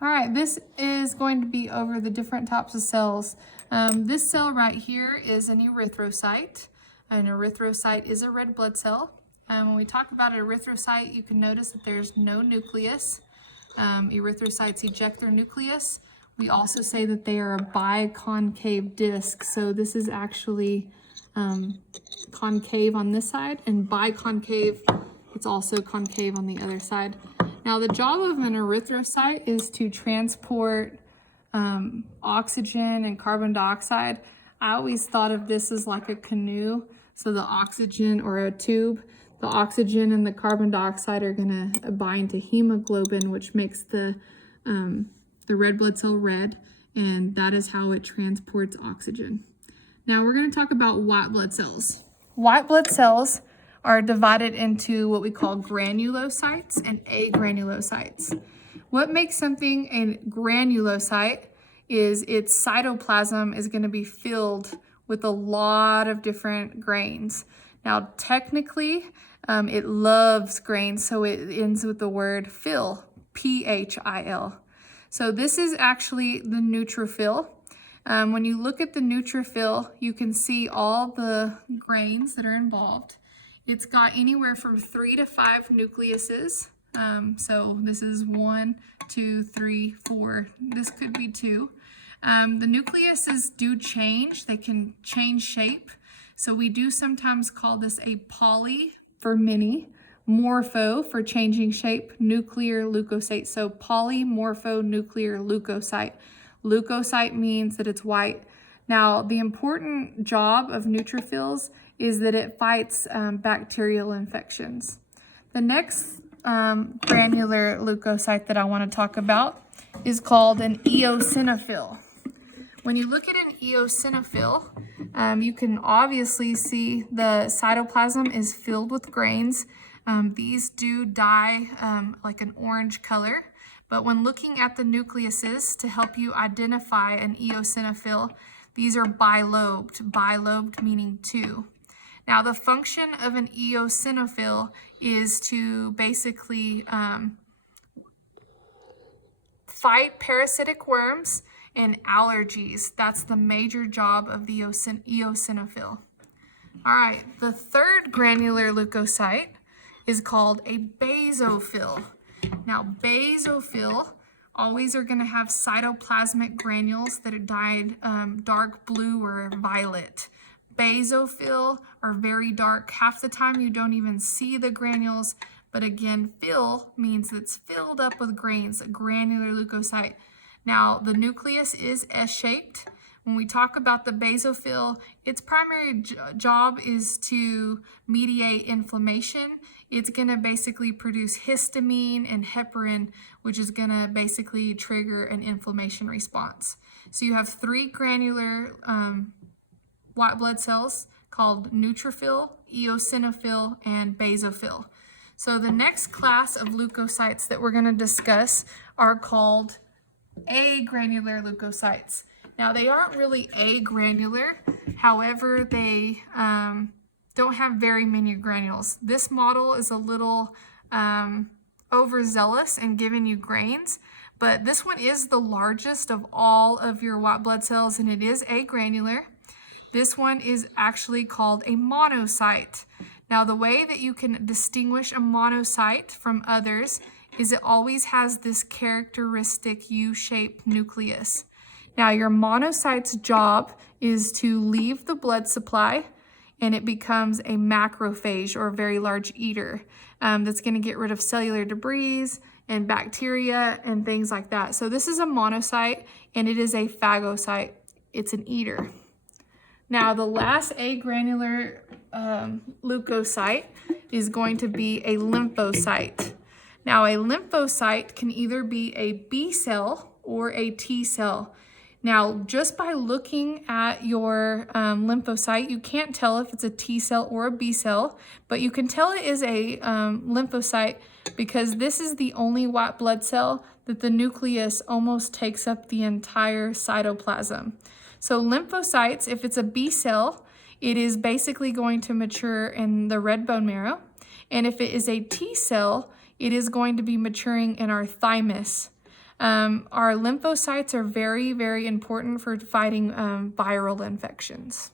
All right, this is going to be over the different types of cells. This cell right here is an erythrocyte. An erythrocyte is a red blood cell. When we talk about an erythrocyte, you can notice that there's no nucleus. Erythrocytes eject their nucleus. We also say that they are a biconcave disc. So this is actually concave on this side, and biconcave, it's also concave on the other side. Now, the job of an erythrocyte is to transport oxygen and carbon dioxide. I always thought of this as like a canoe. So the oxygen, or a tube, the oxygen and the carbon dioxide are going to bind to hemoglobin, which makes the red blood cell red, and that is how it transports oxygen. Now we're going to talk about white blood cells. White blood cells are divided into what we call granulocytes and agranulocytes. What makes something a granulocyte is its cytoplasm is going to be filled with a lot of different grains. Now, technically, it loves grains, so it ends with the word phil, P-H-I-L. So this is actually the neutrophil. When you look at the neutrophil, you can see all the grains that are involved. It's got anywhere from 3 to 5 nucleuses. So this is 1, 2, 3, 4. This could be 2. The nucleuses do change. They can change shape. So we do sometimes call this a poly for many, morpho for changing shape, nuclear leukocyte. So polymorphonuclear leukocyte. Leukocyte means that it's white. Now, the important job of neutrophils is that it fights bacterial infections. The next granular leukocyte that I want to talk about is called an eosinophil. When you look at an eosinophil, you can obviously see the cytoplasm is filled with grains. These do dye like an orange color, but when looking at the nucleuses to help you identify an eosinophil, these are bilobed meaning 2. Now, the function of an eosinophil is to basically fight parasitic worms and allergies. That's the major job of the eosinophil. All right, the third granular leukocyte is called a basophil. Now, basophil always are going to have cytoplasmic granules that are dyed dark blue or violet. Basophil are very dark. Half the time you don't even see the granules, but again, phil means it's filled up with grains, a granular leukocyte. Now, the nucleus is S-shaped. When we talk about the basophil, its primary job is to mediate inflammation. It's going to basically produce histamine and heparin, which is going to basically trigger an inflammation response. So you have 3 granular white blood cells called neutrophil, eosinophil, and basophil. So the next class of leukocytes that we're going to discuss are called agranular leukocytes. Now, they aren't really agranular, however, they don't have very many granules. This model is a little overzealous in giving you grains, but this one is the largest of all of your white blood cells, and it is agranular. This one is actually called a monocyte. Now, the way that you can distinguish a monocyte from others is it always has this characteristic U-shaped nucleus. Now, your monocyte's job is to leave the blood supply, and it becomes a macrophage, or a very large eater, that's going to get rid of cellular debris and bacteria and things like that. So this is a monocyte, and it is a phagocyte. It's an eater. Now, the last agranular leukocyte is going to be a lymphocyte. Now, a lymphocyte can either be a B cell or a T cell. Now, just by looking at your lymphocyte, you can't tell if it's a T cell or a B cell, but you can tell it is a lymphocyte because this is the only white blood cell that the nucleus almost takes up the entire cytoplasm. So lymphocytes, if it's a B cell, it is basically going to mature in the red bone marrow. And if it is a T cell, it is going to be maturing in our thymus. Our lymphocytes are very, very important for fighting viral infections.